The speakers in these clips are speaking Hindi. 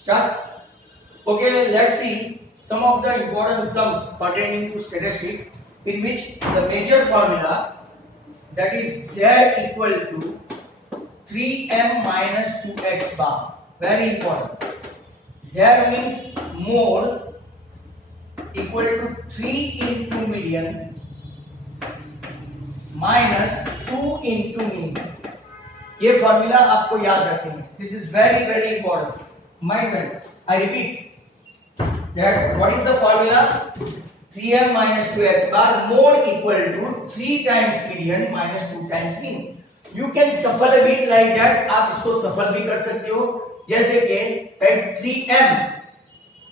Start. Okay, let's see some of the important sums pertaining to statistics in which the major formula, that is z equal to 3m minus 2x bar. Very important. Z means mode equal to 3 into median minus 2 into mean. ये फॉर्मूला आपको याद रखेंगे. This is very very important. Mind well. I repeat that what is the formula? 3m minus 2x bar mode equal to 3 times median minus 2 times mean. You can shuffle a bit like that. आप इसको shuffle भी कर सकते हो, जैसे कि 3m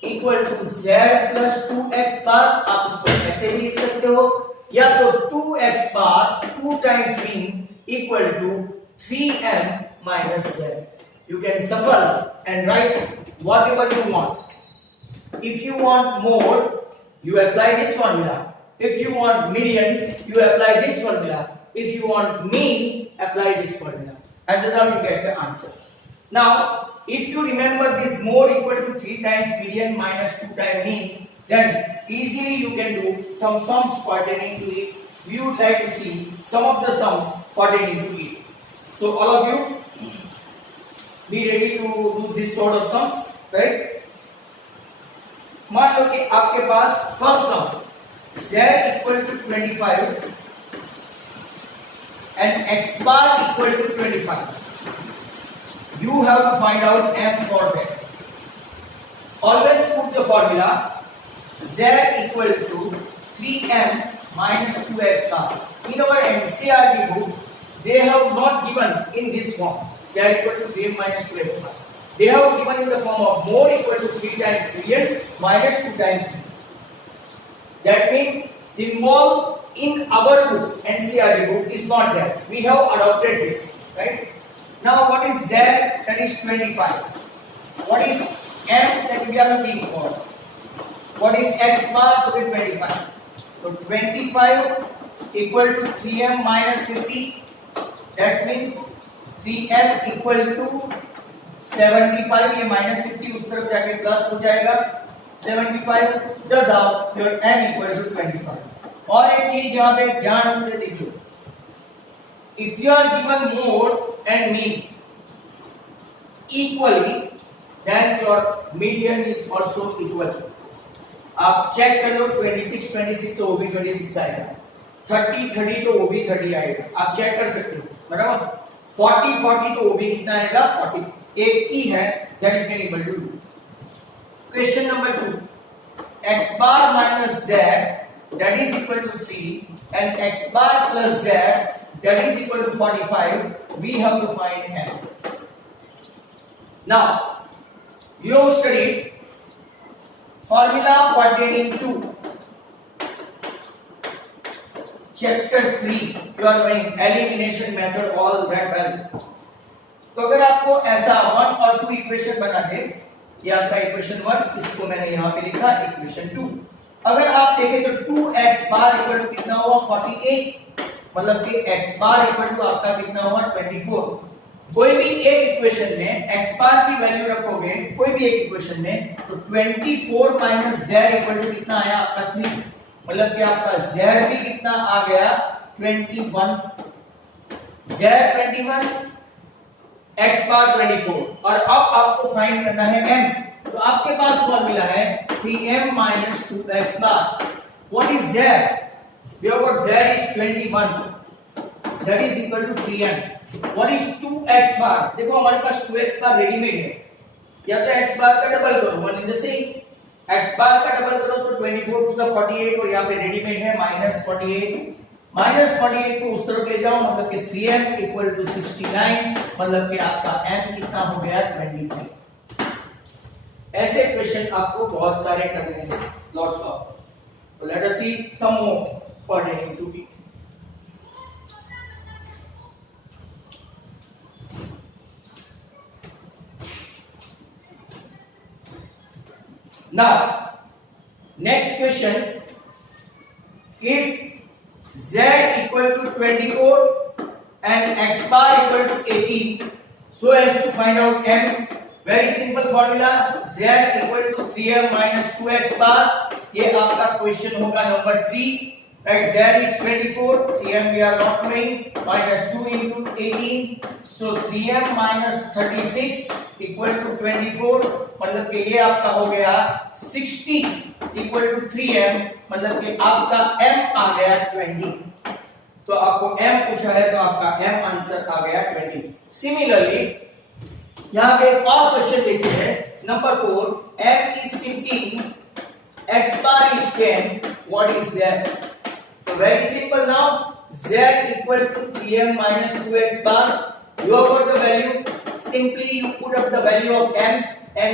equal to z plus 2x bar. आप इसको ऐसे भी लिख सकते हो, या तो 2x bar 2 times mean equal to 3m minus z. You can shuffle and write whatever you want. If you want mode, you apply this formula. If you want median, you apply this formula. If you want mean, apply this formula. And that's how you get the answer. Now, if you remember this mode equal to 3 times median minus 2 times mean, then easily you can do some sums pertaining to it. We would like to see some of the sums pertaining to it. So all of you be ready to do this sort of sums, right? मान लो कि आपके पास first some z equal to 25 and x bar equal to 25. You have to find out m for that. Always put the formula z equal to 3m minus 2x bar. In our NCERT book, they have not given in this form z equal to 3m minus 2x bar. They have given in the form of mode equal to 3 times median minus 2 times mean. That means symbol in our book, NCERT book, is not there. We have adopted this, right? Now what is z? That is 25. What is m that we are looking for? What is x bar? Okay, 25. So 25 equal to 3m minus 50. That means 3m equal to 75. ये minus 50 उस तरफ जाके प्लस हो जाएगा. 75 does out your m equal to 25. और एक चीज यहाँ पे ध्यान से देख लो. If you are given mode and mean equally, then your median is also equal. आप चेक कर लो. 26 तो वो भी 26 आएगा. 30 तो वो भी 30 आएगा. आप चेक कर सकते हो, बराबर. 40 तो वो भी कितना आएगा? 40. एक ही है, that you can able to do. Question number 2. X bar minus z, that is equal to 3, and x bar plus z, that is equal to 45. We have to find m. Now, you have studied formula pertaining to chapter 3. You are going elimination method, all that well. तो अगर आपको ऐसा 1 और 2 इक्वेशन बना दे, ये आपका इक्वेशन 1, इसको मैंने यहाँ पे लिखा इक्वेशन 2. अगर आप देखें तो 2x बार इक्वल टू कितना हुआ? 48. मतलब कि x बार इक्वल टू आपका कितना हुआ? 24. कोई भी एक इक्वेशन में x बार की वैल्यू रखोगे, कोई भी एक इक्वेशन में, तो 24 माइनस z इक्वल टू कितना आया? आपका 3. मतलब कि आपका z भी कितना आ गया? 21. z 21, x बार 24. और अब आपको फाइंड करना है m. तो आपके पास फॉर्मूला है 3m minus 2x bar. What is z? We have got z is 21. That is equal to 3m. What is 2x bar? देखो हमारे पास 2x bar रेडीमेड है. या तो x bar का डबल करो, one in the same. x bar का डबल करो तो 24 टू द 48, और यहाँ पे रेडीमेड है -48. -48 को उस तरफ ले जाओ, मतलब कि 3m इक्वल टू 69. मतलब कि आपका m कितना हो गया? 23. ऐसे क्वेश्चन आपको बहुत सारे करने हैं, lots of. So let us see some more pertaining to it. Now, next question is z equal to 24 and x bar equal to 18, so as to find out m. Very simple formula, z equal to 3m minus 2x bar. ये आपका क्वेश्चन होगा number 3, right. z is 24, 3m we are not knowing, minus 2 into 18, so 3m minus 36 equal to 24, मतलब कि ये आपका हो गया 60 इक्वल टू 3m, मतलब कि आपका m आ गया 20। तो आपको m पूछा है तो आपका m आंसर आ गया 20। सिमिलरली यहां पे एक और क्वेश्चन देखते हैं, number 4, m is 15, x bar is 10, what is z? तो very simple, now z equal to 3m minus 2x bar, you have got the value, simply you put up the value of m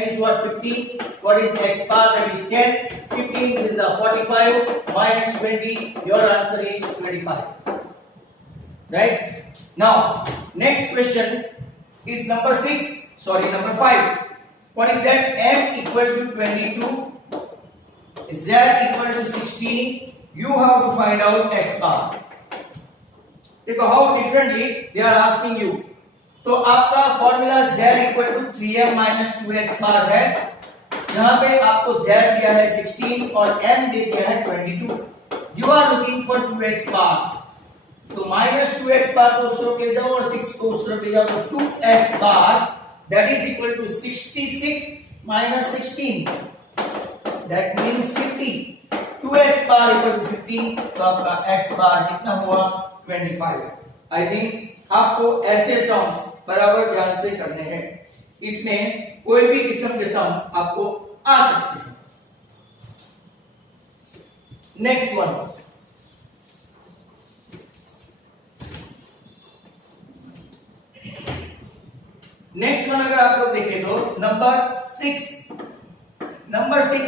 is what, 15, what is x bar, that is 10, 15 is a 45 minus 20, your answer is 25, right? Now next question is number 5, what is that? m equal to 22, z equal to 16, you have to find out x bar। देखो how differently they are asking you। तो आपका formula z equal to 3m minus 2x bar है, यहां पे आपको z दिया है 16 और m दे दिया है 22, you are looking for 2x bar, तो माइनस 2x बार को उस तरफ ले जाओ और 6 को उस तरफ ले जाओ, तो 2x bar that is equal to 66 minus 16, that means 50, 2x bar equal to 50, तो आपका x बार कितना हुआ 25। आई थिंक आपको ऐसे सम्स बराबर ध्यान से करने हैं, इसमें कोई भी किस्म के सम आपको आ सकते हैं। नेक्स्ट वन, अगर आप लोग देखें तो नंबर 6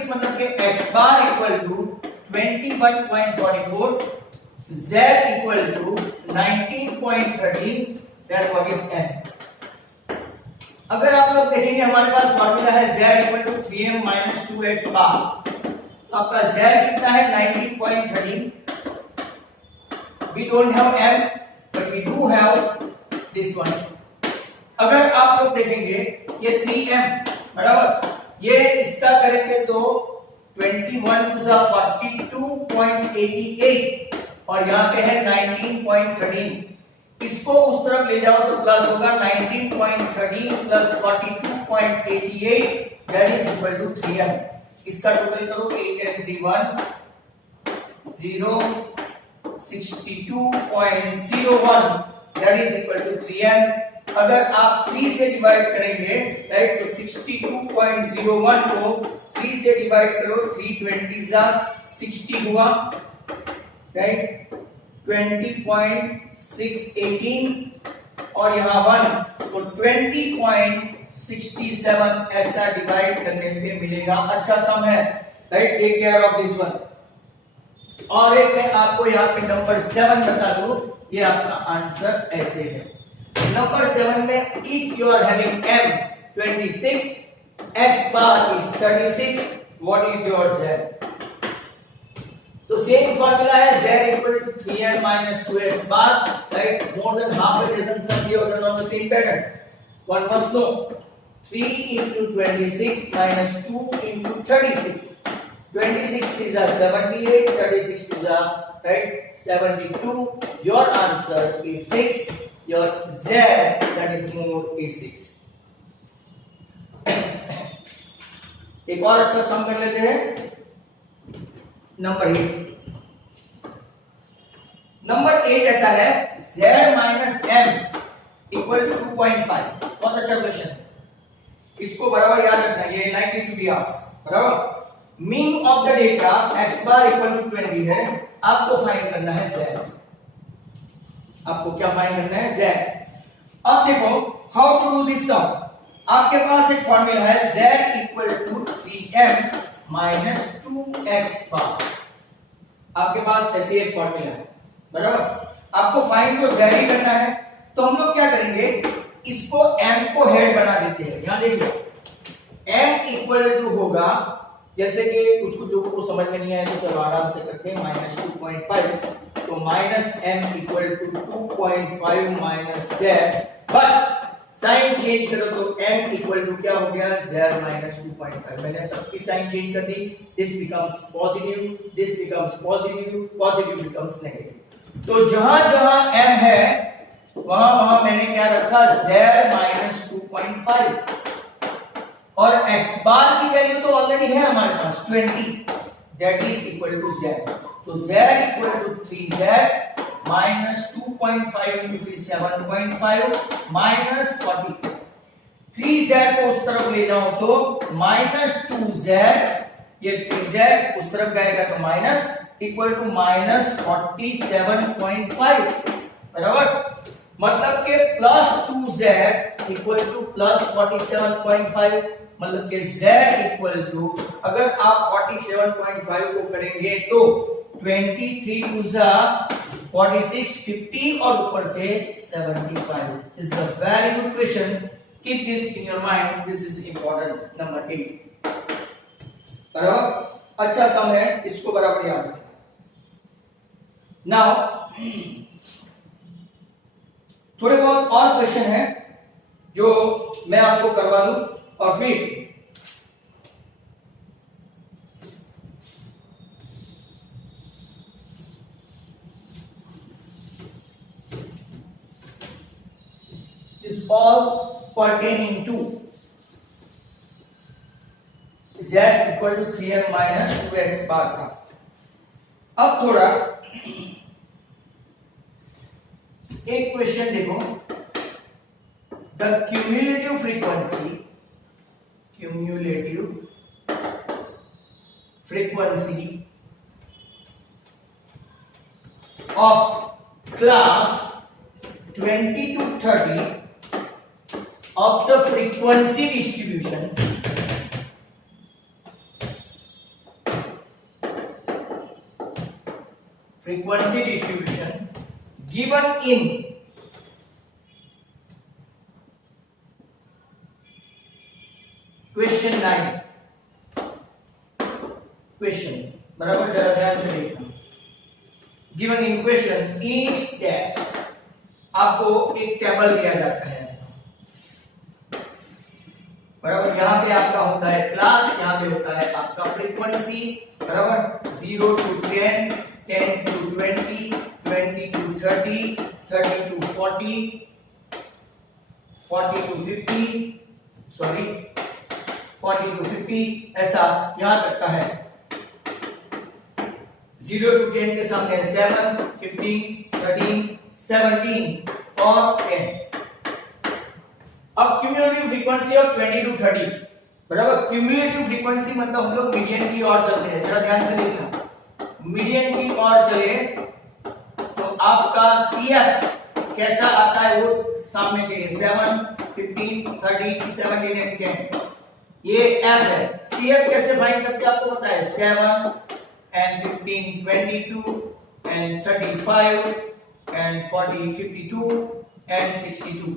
मतलब कि x bar equal to 21.44, z equal to 19.13, that what is m। अगर आप लोग देखेंगे हमारे पास फॉर्मूला है z equal to 3m minus 2x bar, तो आपका z कितना है 19.13, we don't have m but we do have this one. अगर आप लोग देखेंगे ये 3m बराबर, ये इसका करेंगे तो 21 टू 42.88 और यहाँ पे है 19.13, इसको उस तरफ ले जाओ तो प्लस होगा 19.13 plus 42.88, that is equal to 3m। इसका टोटल करो 8 and 3 1 0 62.01, that is equal to 3m। अगर आप 3 से डिवाइड करेंगे, राइट, तो 62.01 को 3 से डिवाइड करो, 3 20 60 हुआ, राइट, 20.618 और यहाँ 1 तो 20.67 ऐसा डिवाइड करने पे मिलेगा। अच्छा सम है, right, take care of this one. और एक मैं आपको यहाँ पे नंबर 7 बता दूं, ये आपका आंसर ऐसे है। नंबर 7 में if you are having m 26, x bar is 36, what is your z? तो सेम फार्मूला है z equal to 3m minus 2x bar, right, more than half a dozen sum here done on the same pattern। One must know 3 into 26 minus 2 into 36, 26 is a 78, 36 is a, right, 72, your answer is 6, your z that is more is 6। एक और अच्छा सम कर लेते हैं, नंबर 8 ऐसा है z minus m equal to 2.5। बहुत अच्छा क्वेश्चन, इसको बराबर याद रखना, ये लाइकली टू बी आस्क्ड, बराबर। Mean of the data x bar equal to 20 है, आपको फाइंड करना है z। आपको क्या फाइंड करना है? z। अब देखो how to do this sum. आपके पास एक फॉर्मूला है z equal to 3m minus 2x bar, आपके पास ऐसे एक फॉर्मूला है, बराबर। आपको फाइंड तो z ही करना है, तो हम लोग क्या करेंगे, इसको m को हेड बना देते हैं। यहां देखिए m इक्वल टू होगा, जैसे कि कुछ लोगों को समझ में नहीं आया तो चलो आराम से करते हैं, माइनस 2.5, तो minus m equal to 2.5 minus z, but sign change करो तो m इक्वल टू क्या हो गया z माइनस 2.5। मैंने सबकी साइन चेंज कर दी, this becomes positive, this becomes positive, positive becomes negative. तो जहां जहां m है वहां वहां मैंने क्या रखा z माइनस 2.5 और x बार की वैल्यू तो ऑलरेडी है हमारे पास 20, that is equal to z। तो z equal to 3z minus 2.5 into 3 7.5 minus 40। 3z को उस तरफ ले जाऊं तो माइनस 2z, ये 3z उस तरफ जाएगा तो माइनस इक्वल टू माइनस 47.5 बराबर। मतलब कि plus 2z equal two plus 47.5, मतलब कि z इक्वल टू अगर आप 47.5 को करेंगे तो 23 टू जा 46, 50 और ऊपर से 75 is a very good question. Keep this in your mind. This is important. Number 8. बराबर, अच्छा सम है, इसको बराबर याद रखें। Now थोड़े बहुत और क्वेश्चन हैं जो मैं आपको करवा दूं और फिर is all pertaining to z equal to 3m minus 2x bar था। अब थोड़ा एक क्वेश्चन देखो, the cumulative frequency of class 20 to 30 of the frequency distribution given in question 9। Question बराबर जरा ध्यान से देखना। Given in question is dash, आपको एक टेबल दिया जाता है ऐसा बराबर। यहां पे आपका होता है क्लास, यहां पे होता है आपका फ्रीक्वेंसी बराबर। 0 to 10, 10 to 20, 20 to 30, 30 to 40, 40 to 50, sorry 40 to 50, ऐसा यहां तक का है। 0 to 10 के सामने 7, 15, 13, 17 और 10। अब क्यूम्युलेटिव फ्रीक्वेंसी ऑफ 20 to 30 बराबर। क्यूम्युलेटिव फ्रीक्वेंसी मतलब हम लोग मीडियन की ओर चलते हैं, जरा ध्यान से देखना। मीडियन की ओर चले तो आपका CF कैसा आता है वो सामने चाहिए। 7, 15, 13, 17 एंड 10 ये F है। CF कैसे फाइंड करते हैं आपको पता है। 7 and 15, 22 and 35 and 40, 52 and 62।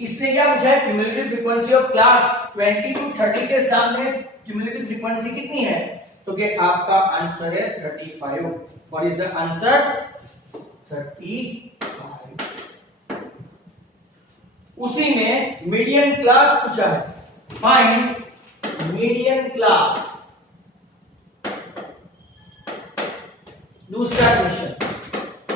इसने क्या पूछा है, cumulative frequency of class 20 to 30 के सामने क्यूम्युलेटिव फ्रीक्वेंसी कितनी है, तो कि आपका आंसर है 35। What is the answer 35। उसी में मीडियन क्लास पूछा है, फाइंड मीडियन क्लास। दूसरा क्वेश्चन,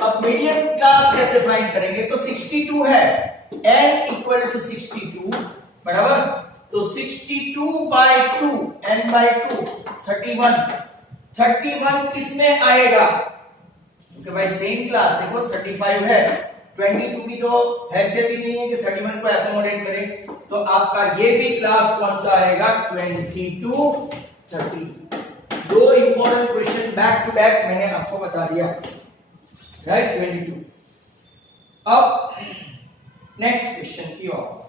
अब मीडियन क्लास कैसे फाइंड करेंगे, तो 62 है, n इक्वल टू 62 बराबर। तो 62 बाय 2, n बाय 2 31। 31 किस में आएगा, क्योंकि भाई सेम क्लास देखो 35 है, 22 की तो हैसियत ही नहीं है कि 31 को एकोमोडेट करे, तो आपका ये भी क्लास कौन सा आएगा 22, 30। दो important question back to back मैंने आपको बता दिया, राइट 22। अब नेक्स्ट क्वेश्चन की ओर।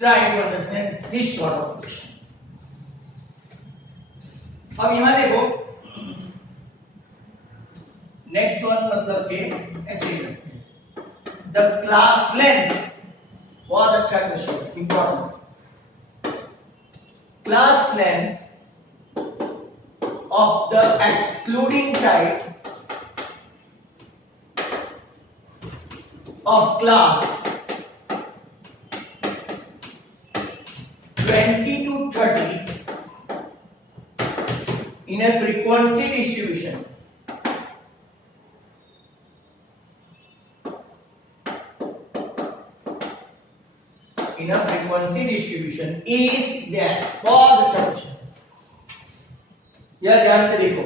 Try to understand this sort of question. अब यहां देखो, नेक्स्ट वन मतलब के ऐसे ही रखते हैं। द क्लास लेंथ, बहुत अच्छा क्वेश्चन है, important. Class length of the excluding type of class 20 to 30 in a frequency distribution is dash। बहुत अच्छा क्वेश्चन, यह ध्यान से देखो,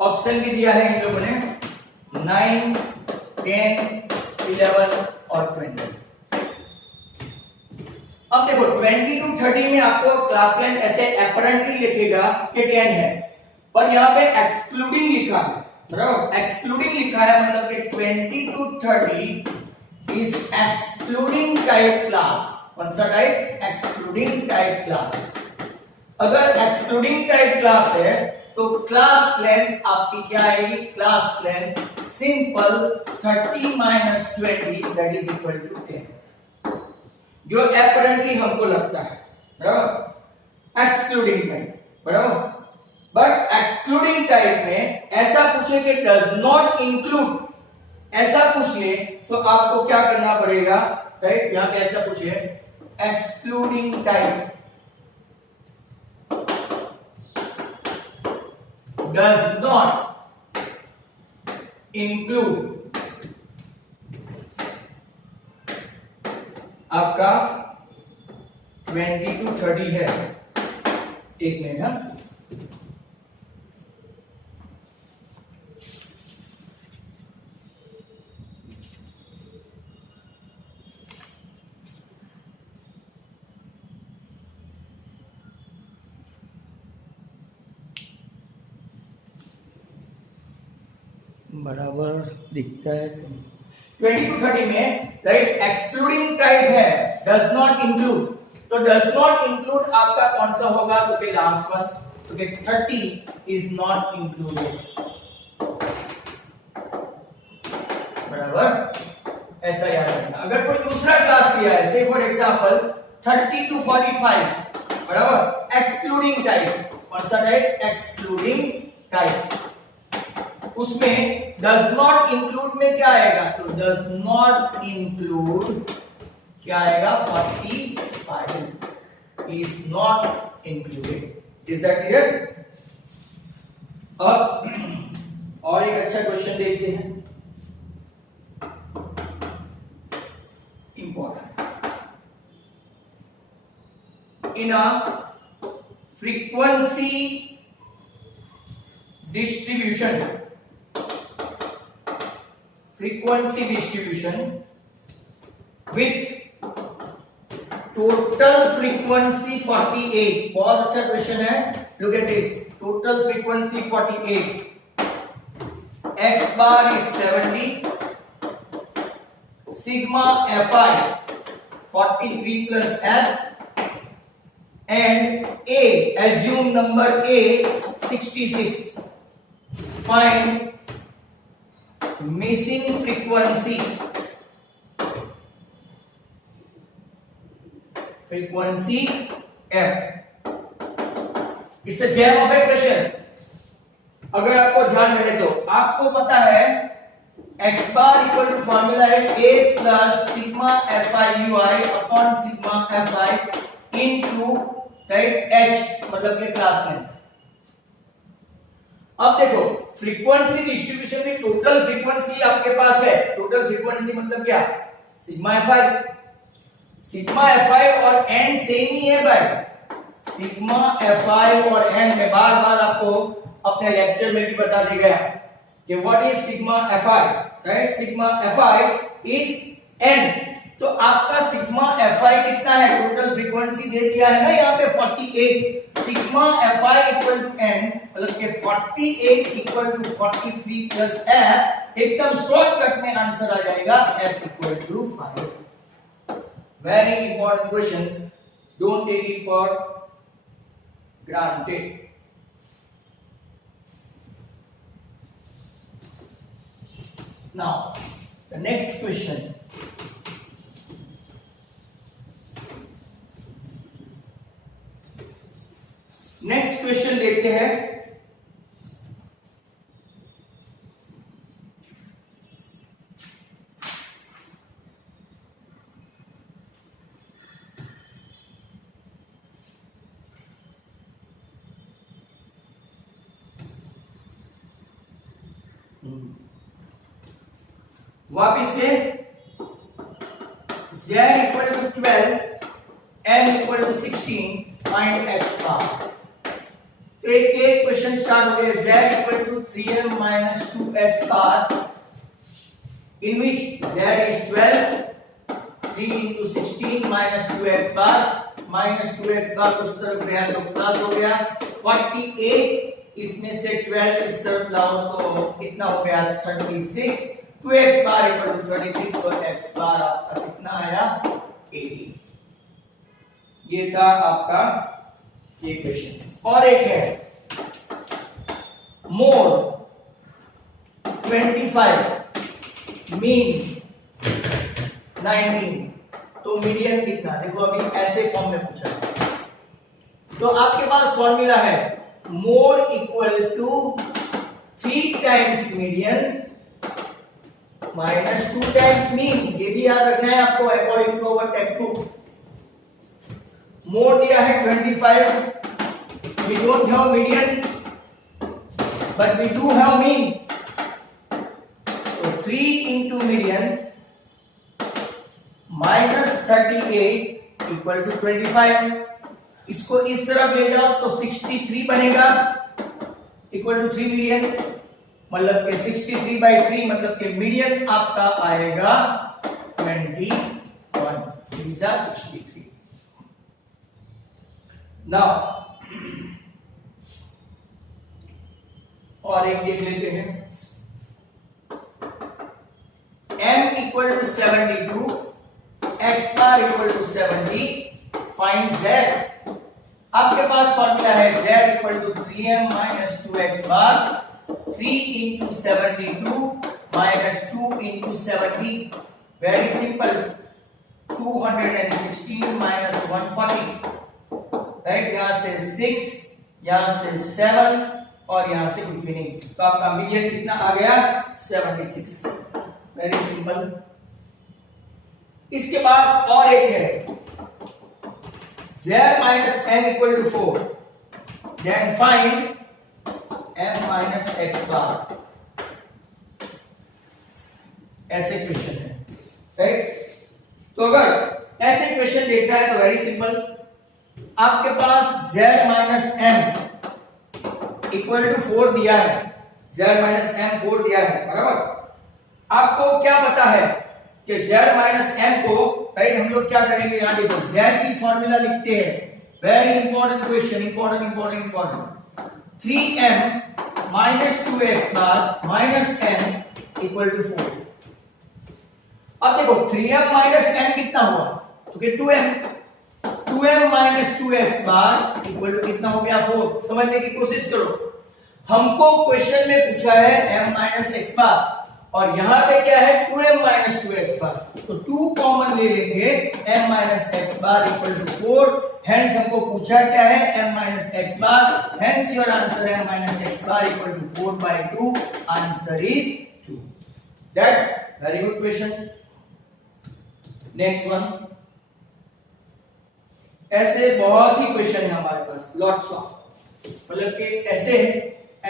ऑप्शन भी दिया है इन लोगों ने 9, 10, 11 और 20। अब देखो 20 to 30 में आपको क्लास लेंथ ऐसे अपरेंटली लिखेगा कि 10 है, पर यहाँ पे एक्सक्लूडिंग लिखा है, बराबर, एक्सक्लूडिंग लिखा है मतलब कि 20 to 30 is excluding type class. कौन सा टाइप? Excluding type class. अगर एक्सक्लूडिंग टाइप क्लास है तो क्लास लेंथ आपकी क्या आएगी? क्लास लेंथ सिंपल 30 माइनस 20 दैट इज इक्वल टू 10, जो अपरेंटली हमको लगता है, बराबर, एक्सक्लूडिंग टाइप, बराबर। बट एक्सक्लूडिंग टाइप में ऐसा पूछे कि डज नॉट इंक्लूड, ऐसा पूछिए तो आपको क्या करना पड़ेगा, राइट? यहां पे ऐसा पूछिए excluding type does not include, आपका 20 to 30 है। एक मिनट, हाँ, बराबर दिखता है 20 to 30 में, राइट? एक्सक्लूडिंग टाइप है, डज नॉट इंक्लूड, तो डज नॉट इंक्लूड आपका कौन सा होगा? तो फिर लास्ट वन, तो फिर 30 इज नॉट इंक्लूडेड, बराबर, ऐसा याद रखना। अगर कोई दूसरा क्लास दिया है, से फॉर एग्जांपल 30 to 45, बराबर, एक्सक्लूडिंग टाइप, कौन सा टाइप? एक्सक्लूडिंग टाइप, उसमें डज नॉट इंक्लूड में क्या आएगा? तो डज नॉट इंक्लूड क्या आएगा? 45 is not included. Is that clear? अब और एक अच्छा क्वेश्चन देखते हैं, important. In a frequency distribution with total frequency 48, बहुत अच्छा क्वेश्चन है। Look at this, total frequency 48, x bar is 70, sigma fi 43 plus f, and a, assume number a 66, find missing frequency f। It's a gem of a question। अगर आपको ध्यान रहे तो आपको पता है x bar equal to formula है a plus sigma fi ui upon sigma fi into, right, h मतलब के क्लास लेंथ। अब देखो फ्रीक्वेंसी डिस्ट्रीब्यूशन में टोटल फ्रीक्वेंसी आपके पास है, टोटल फ्रीक्वेंसी मतलब क्या? सिग्मा fi, सिग्मा fi और n सेम ही है भाई। सिग्मा fi और n में बार बार आपको अपने लेक्चर में भी बता दिया गया कि what is sigma fi, right? Sigma fi is n, तो आपका सिग्मा fi कितना है? टोटल फ्रीक्वेंसी दे दिया है ना यहाँ पे 48, सिग्मा fi इक्वल टू n मतलब कि 48 इक्वल टू 43 प्लस f, एकदम शॉर्टकट में आंसर आ जाएगा f equal to 5। Very important question, don't take it for granted. Now the next question, next question देखते हैं। वापिस से z equal to 12 m equal to 16 find x bar. तो एक क्वेश्चन स्टार्ट हो गया z equal to 3m minus 2x bar in which z is 12 3 into 16 minus 2x bar minus 2x bar उस तरफ गया तो प्लस हो गया 48 इसमें से 12 इस तरफ लाओ तो कितना हो गया 36 2x bar equal to 36 तो x bar आपका कितना आया 80। ये था आपका ये क्वेश्चन। और एक है मोड 25 मीन 19 तो मीडियन कितना, देखो अभी ऐसे फॉर्म में पूछा है तो आपके पास फॉर्मूला है mode equal to 3 times median minus 2 times mean. ये भी याद रखना है आपको according to our textbook. Mode दिया है 25, we don't have median but we do have mean, तो 3 into median minus 38 equal to 25। इसको इस तरफ ले जाओ तो 63 बनेगा इक्वल टू 3 मीडियन, मतलब के 63 by 3 मतलब के मीडियन आपका आएगा 21। These are 63। नाउ और एक देख लेते हैं m equal to 72 x bar equal to 70 find z। आपके पास फॉर्मूला है z equal to 3m minus 2x bar 3 into 72 minus 2 into 70, very simple, 216 minus 140, right? यहाँ से 6, यहाँ से 7 और यहाँ से कुछ भी नहीं, तो आपका मीडियन कितना आ गया 76, very simple। इसके बाद और एक है z minus m equal to 4, then find m minus x बार। ऐसे क्वेश्चन है, राइट? तो अगर ऐसे क्वेश्चन देखना है तो वेरी सिंपल, आपके पास z minus m equal to 4 दिया है, z माइनस m 4 दिया है, बराबर। आपको क्या पता है कि z माइनस m को, राइट, हम लोग क्या करेंगे, यहां देखो z की फॉर्मूला लिखते हैं, very important question, important 3m minus 2x bar minus m equal to 4। अब देखो 3m माइनस m कितना हुआ, तो कि 2m minus 2x bar equal to कितना हो गया 4। समझने की कोशिश करो, हमको क्वेश्चन में पूछा है m माइनस x बार और यहां पे क्या है 2m माइनस 2x बार, तो 2 कॉमन ले लेंगे, m minus x bar equal to 4। Hence हमको पूछा क्या है m minus x bar, hence your answer m minus x bar equal to 4 by 2, answer is 2। That's very good question. Next one, ऐसे बहुत ही क्वेश्चन है हमारे पास, लॉट्स ऑफ, मतलब कि ऐसे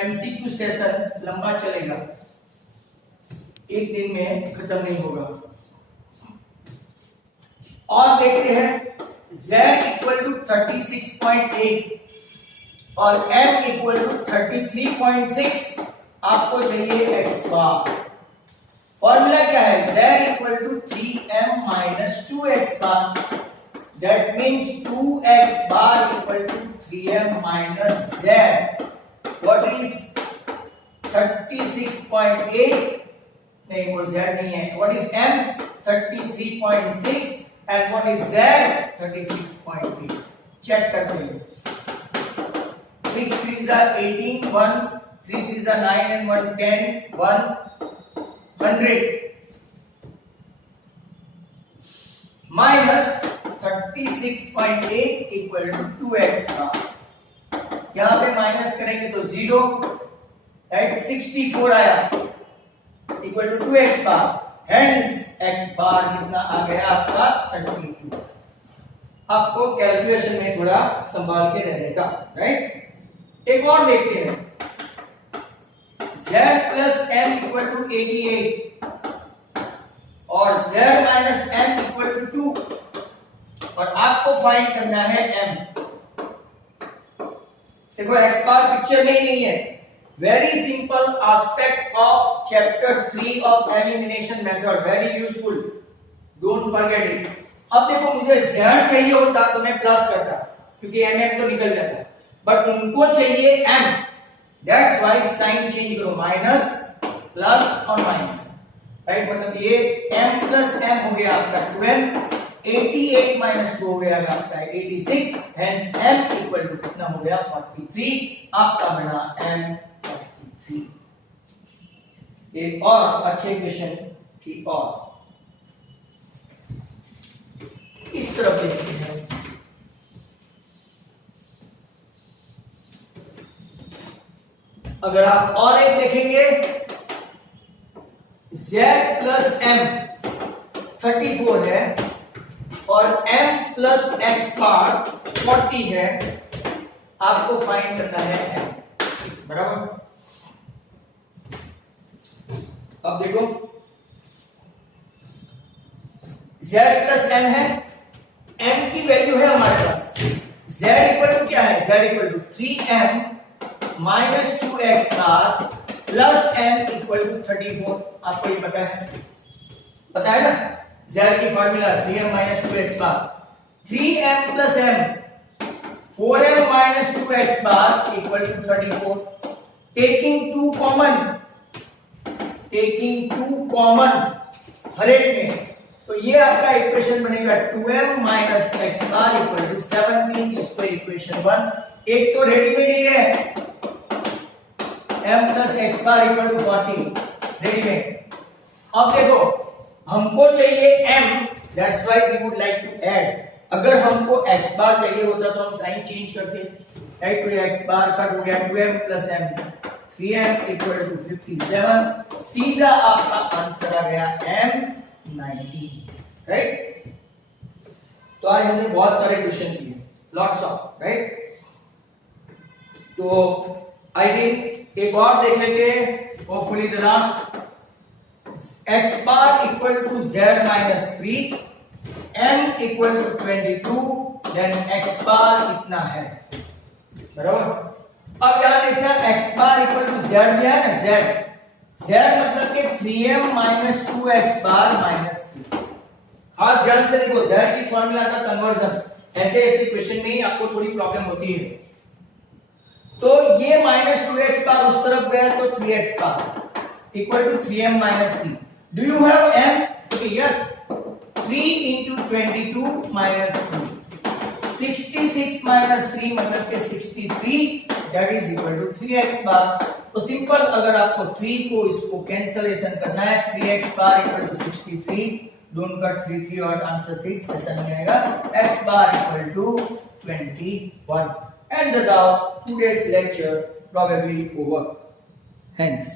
एमसीक्यू सेशन लंबा चलेगा, एक दिन में खत्म नहीं होगा। और देखते हैं z इक्वल टू 36.8 और m इक्वल टू 33.6, आपको चाहिए x बार। फॉर्मूला क्या है, z equal to 3m minus 2x bar, that means 2x bar equal to 3m minus z। What is 36.8, नहीं वो z नहीं है, what is m 33.6 and what is z 36.8। Check करते हैं, 6 3s are 18, 1 3 3s are 9 and 1 10, 100 minus 36.8 equal to 2x बार। यहां पे माइनस करेंगे तो 0, राइट, 64 आया equal to 2x bar, hence x bar कितना आ गया आपका 32। आपको कैलकुलेशन में थोड़ा संभाल के रहने का, राइट। एक और देखते हैं, z plus m equal to 88 और z minus m equal to 2 और आपको फाइंड करना है m। देखो x बार पिक्चर में ही नहीं है। Very simple aspect of chapter 3 of elimination method, very useful, don't forget it. अब देखो मुझे z चाहिए होता तो मैं प्लस करता क्योंकि mm तो निकल जाता, बट उनको चाहिए m, that's why sign change करो, माइनस प्लस और माइनस, राइट। मतलब ये m प्लस m हो गया आपका 12, 88 माइनस 2 हो गया आपका 86, हेंस m इक्वल टू कितना हो गया 43, आपका बना m 43। एक और अच्छे क्वेश्चन की और इस तरफ देखते हैं। अगर आप और एक देखेंगे, z प्लस m 34 है और m प्लस x बार 40 है, आपको फाइंड करना है m, बराबर। अब देखो z प्लस m है, m की वैल्यू है हमारे पास, z इक्वल टू क्या है, z equal to 3m minus 2x bar plus m equal to 34, आपको ये पता है ना, z की formula 3m minus 2x bar, 3m plus m 4m minus 2x bar equal to 34, taking 2 common हर एक में, तो ये आपका इक्वेशन बनेगा 2m minus x bar equal to 17, इसको इक्वेशन 1। एक तो रेडीमेड ही है, m plus x bar equal to 40, readymade. अब देखो हमको चाहिए m, that's why we would like to add. अगर हमको x बार चाहिए होता तो हम साइन चेंज करते, राइट। तो ये x बार कट हो गया, 2m plus m 3m equal to 57, सीधा आपका आंसर आ गया m 19, राइट। तो आज हमने बहुत सारे क्वेश्चन किए, लॉट्स ऑफ, राइट। तो आई थिंक एक और देख लेंगे, hopefully the last. x bar equal to z minus 3, m equal to 22, then x bar कितना है, बराबर। अब यहां देखना x bar equal to z दिया है ना, z मतलब कि 3m minus 2x bar minus 3। खास ध्यान से देखो, z की फॉर्मूला का कन्वर्जन, ऐसे क्वेश्चन में ही आपको थोड़ी प्रॉब्लम होती है। तो ये माइनस 2x बार उस तरफ गया तो 3x bar equal to 3m minus 3। Do you have m? Yes, 3 into 22 minus 3, 66 minus 3 मतलब के 63, that is equal to 3x बार। तो सिंपल, अगर आपको 3 को इसको कैंसलेशन करना है, 3x bar equal to 63, don't cut 3 और आंसर 6, ऐसा नहीं आएगा। x bar equal to 21, and thus our today's lecture probably over. Hence